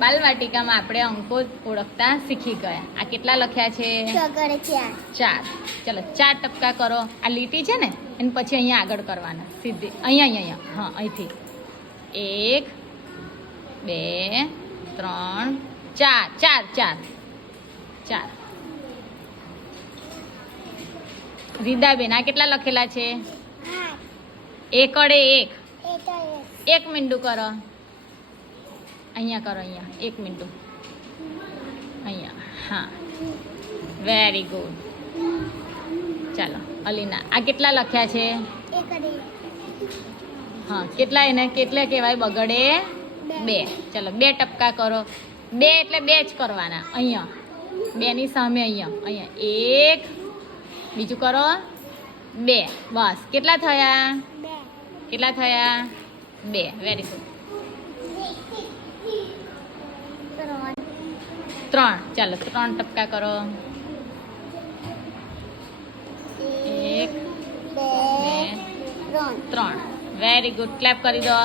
બાલવાટિકામાં આપણે અંકો ઓળખતા શીખી ગયા. આ કેટલા લખ્યા છે? 4. ચલો 4 ટપકા કરો. આ લીટી છે ને એને પછી અહીંયા આગળ કરવાના સીધી. અહીંયા હા અહીંથી 1 2 3 4. રીદાબેન આ કેટલા લખેલા છે? 1 એક મીંડું કરો. અહીંયા કરો. અહીંયા 1 મીંડું અહીંયા. હા વેરી ગુડ. ચાલો અલીના આ કેટલા લખ્યા છે? હા કેટલા એને કેટલા કહેવાય? બગડે 2. ચલો 2 ટપકા કરો. 2 એટલે 2 જ કરવાના. અહીંયા 2 ની સામે અહીંયા 1 બીજું કરો 2. બસ કેટલા થયા? 2. Very good. 3. ચાલો 3 ટપકા કરો. 1 2 3. Very good. ક્લેપ કરી દો.